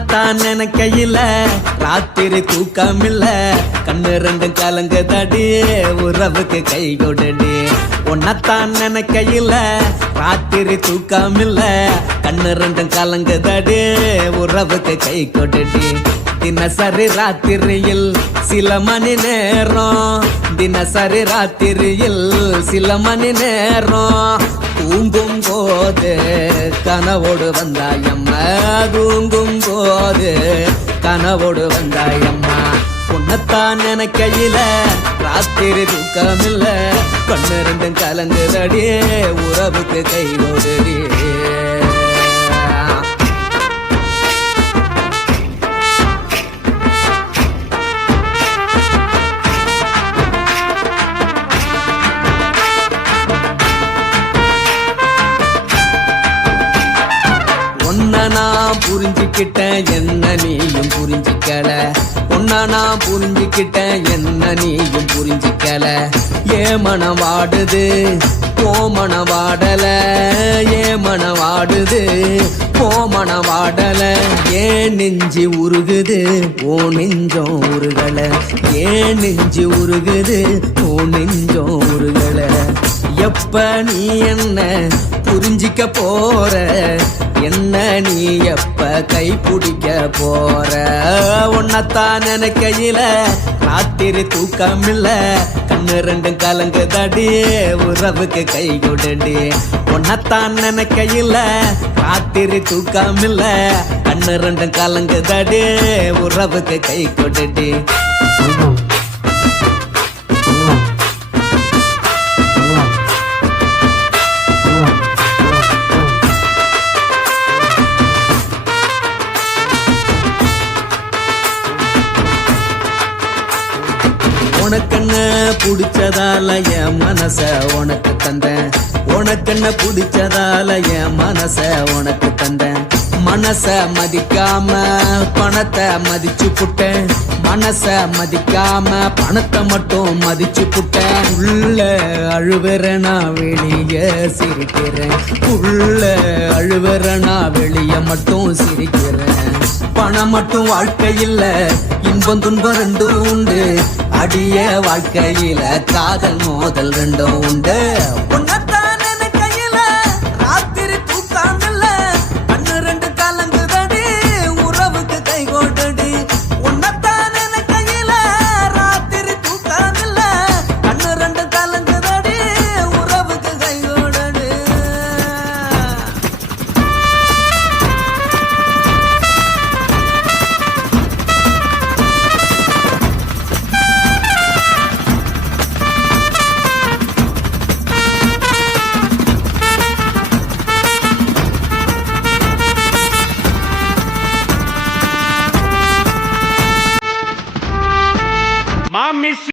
உன்னத்தான் நினைக்கையில ராத்திரி தூக்கமில்ல கண்ணு ரெண்டும் கலங்குதடி உறவுக்கு கை கொடுடி உன்னத்தான் நினைக்கையில ராத்திரி தூக்கமில்ல கண்ணு ரெண்டும் கலங்குதடி உறவுக்கு கை கொடுடி தினசரி ராத்திரியில் சில மணி நேரம் தினசரி ராத்திரியில் சில மணி நேரம் தூங்கும் போது கனவோடு வந்தாயம்மா தூங்கும் போது கனவோடு வந்தாயம்மா உன்னத்தான் நினைக்கையில ராத்திரி தூக்கமில்ல கண்ணு ரெண்டும் கலங்குதடி உறவுக்கு கை ஓடுடி நான் புரிஞ்சுக்கிட்டேன் என்ன நீயும் புரிஞ்சிக்கல உன்ன நான் புரிஞ்சுக்கிட்டேன் என்ன நீயும் புரிஞ்சிக்கல ஏ மனம் வாடுது ஓ மனம் வாடல ஏ மனம் வாடுது ஓ மனம் வாடல ஏன் நெஞ்சு உருகுது ஓ நெஞ்சம் உருகல ஏன் நெஞ்சு உருகுது ஓ நெஞ்சம் உருகல எப்ப நீ என்ன புரிஞ்சிக்க போற என்ன நீ எப்ப கை பிடிக்க போற உன்னத்தான் நினைக்கையில ராத்திரி தூக்கமில்ல கண்ணு ரெண்டும் கலங்குதடி உறவுக்கு கை கொடுடி உன்னத்தான் நினைக்கையில ராத்திரி தூக்கமில்ல கண்ணு ரெண்டும் கலங்குதடி உறவுக்கு கை கொடுடி உனக்கென்ன பிடிச்சதால என் மனச உனக்கு தந்தேன் உனக்கென்ன பிடிச்சதால என் மனச உனக்கு தந்தேன் மனச மதிக்காம பணத்தை மதிச்சு புட்டேன் மனச மதிக்காம பணத்தை மட்டும் மதிச்சு புட்டேன் உள்ள அழுவுறனா வெளிய சிரிக்கிறேன் உள்ள அழுவுறனா வெளிய மட்டும் சிரிக்கிறேன் பணம் மட்டும் வாழ்க்கையில் இன்பம் துன்பம் ரெண்டும் உண்டு அடிய வாழ்க்கையில காதல் மோதல் ரெண்டும் உண்டு உன்னத்தான் நினைக்கையில ராத்திரி தூக்கமில்ல கண்ணு ரெண்டு கலங்குதடி உறவுக்கு கை கொடுடி உன்னத்தான் நினைக்கையில ராத்திரி தூக்கமில்ல கண்ணு ரெண்டு கலங்குதடி உறவுக்கு கை கொடுடி Mom miss you.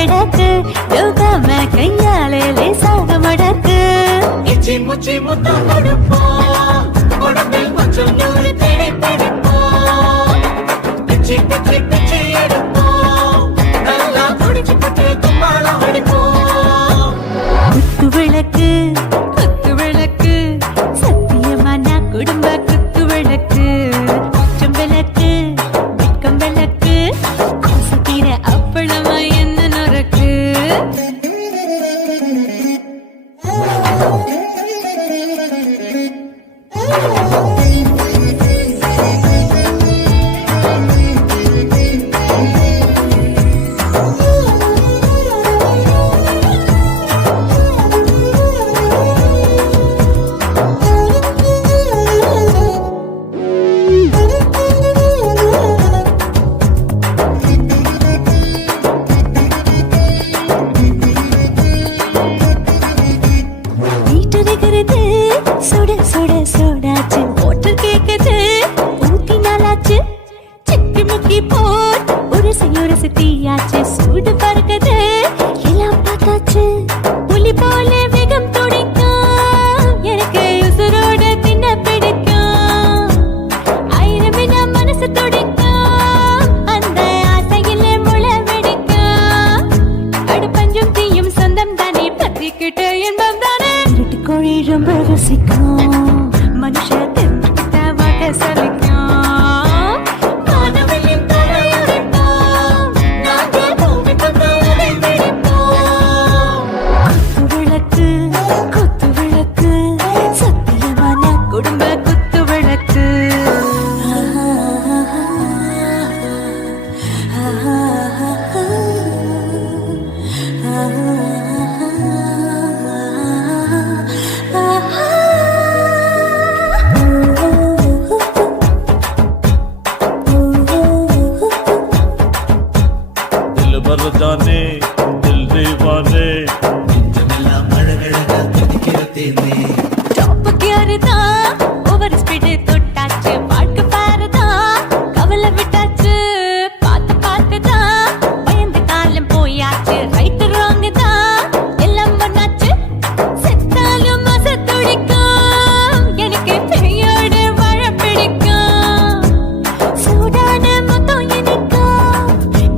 கிடக்கு யோகாம கையாலே லேசாக மடக்கு இச்சி முச்சி முத்தம் கொடுப்போம் உடம்பில் கொஞ்சம் நூறு தேடி பிடிப்போம் பிச்சி பிச்சி பிச்சி எடுப்போம் நல்லா குடிச்சு பட்டு தும்பாலம் அடிப்போம் குத்து விளக்கு சத்தியமா நான் குடும்ப குத்து விளக்கு குற்றம் விளக்கு வெட்கம் விளக்கு ஆசை தீர அப்பளமா என்ன நொறுக்கு வீட்டடிக்கிறது சுட சுட சோடாச்சு ஓட்டல் கேக்குது ஊத்தி நாளாச்சு சிக்கி முக்கி போட் ஒரு தீயாச்சு சூடு பறக்குது எல்லாம் பார்த்தாச்சு புலி போல வேகம் துடிக்கும் எனக்கு உசுரோட தின்ன பிடிக்கும் ஆயிரமின மனசு துடிக்கும் அந்த ஆசையில முளை வெடிக்கும் அடுப்பஞ்சும் தீயும் சொந்தம் தானே பத்திக்கிட்டு இன்பம் தானே கோழி ரொம்ப ரசிக்கும் மனுஷ தெரிஞ்சுக்கிட்ட வாக்க சலிக்கும் காதவளின் தலையுடைப்போம் நாங்கள் பூமி பந்தவரை வெடிப்போம் குத்து விளக்கு சத்தியமான குடும்ப குத்து விளக்கு दिल भर जाने दिल दीवाने நெஞ்சமெல்லாம் அழகழகா துடிக்கிற தேனே டாப்புக்கு யாருதான் ஓவர் ஸ்பீடு தொட்டாச்சு வாழ்க்கை பாருதான் கவலை விட்டாச்சு பார்த்து தான் பயந்து காலம் போயாச்சு ரைட்டு ராங்கு தான் எல்லாம் ஒண்ணாச்சு செத்தாலும் மச துடிக்கும் எனக்கு பெரியோட வாழ பிடிக்கும் சூடான மொத்தம் எனக்கும்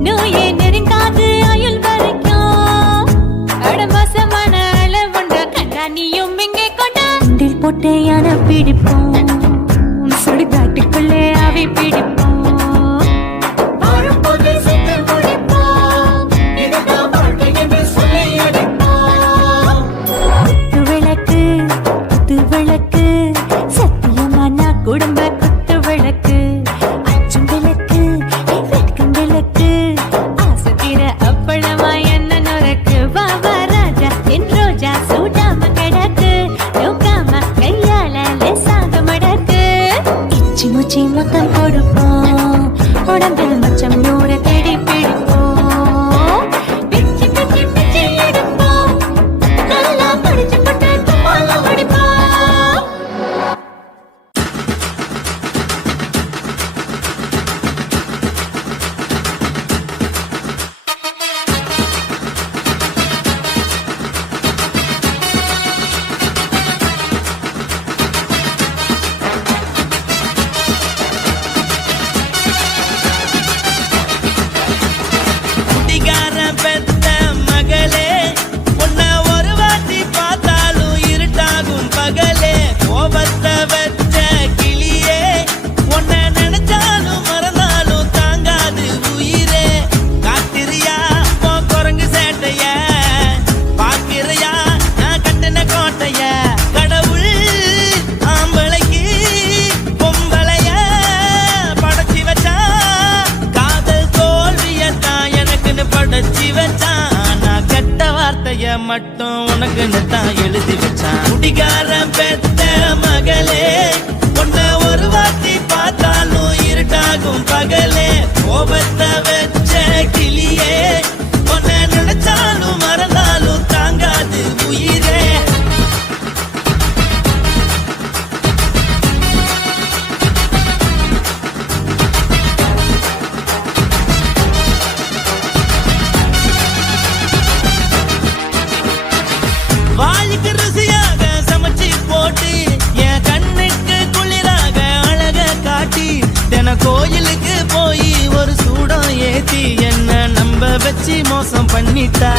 நோயே நெருங்காது ஆயுள் வரைக்கும் அடமாசமான அளவுண்ட கண்டா நீயும் இங்கே கொண்டா உண்டில் போட்டு யானை பிடிப்போம் சுடுகாட்டுக்குள்ளே அவை பிடிப்போம் வாழும்போது செத்து முடிப்போம் இதுதான் வாழ்க்கை என்று சொல்லி அடிப்போம் குத்து விளக்கு சத்தியமான குடும்ப குத்து விளக்கு அச்சும் விளக்கு வெட்கம் விளக்கு ஆசை தீர அப்பளமா என்ன நொறுக்கு வா வா ராஜா என் ரோஜா சூடாம கிடக்கு யோகாம கையால லேசாக மடக்கு இச்சி முச்சி மொத்தம் கொடுப்போம் உடம்பில் மச்சம் நூறு தேடி பிடிப்போம் பிச்சி பிச்சி பிச்சி எடுப்போம் நல்லா படிச்சு பட்டு தும்பாலம் அடிப்போம் குடிகாரன் பெத்த மகளே உன்னை ஒரு வாட்டி பார்த்தாலும் இருட்டாகும் பகலே கோபத்தை வச்ச கிளியே உன்னை நினைச்சாலும் மறந்தாலும் தாங்காது உயிரே காத்திரியா உன் குரங்கு சேட்டைய பாக்கிறியா நான் கட்டின கோட்டைய கடவுள் ஆம்பளைக்கு பொம்பளைய படைச்சி வச்சா காதல் தோல்வியத்தான் எனக்குன்னு படைச்சி வச்சான் நான் கெட்ட வார்த்தைய மட்டும் உனக்குன்னு தான் எழுதி வச்சான் குடிகாரன் பெத்த மகளே உன்னை ஒரு வாட்டி பார்த்தாலும் இருட்டாகும் பகலே கோபத்தை வச்ச கிளியே உன்னை நினைச்சாலும் மறந்தாலும் தாங்காது உயிரே பண்ணிட்டா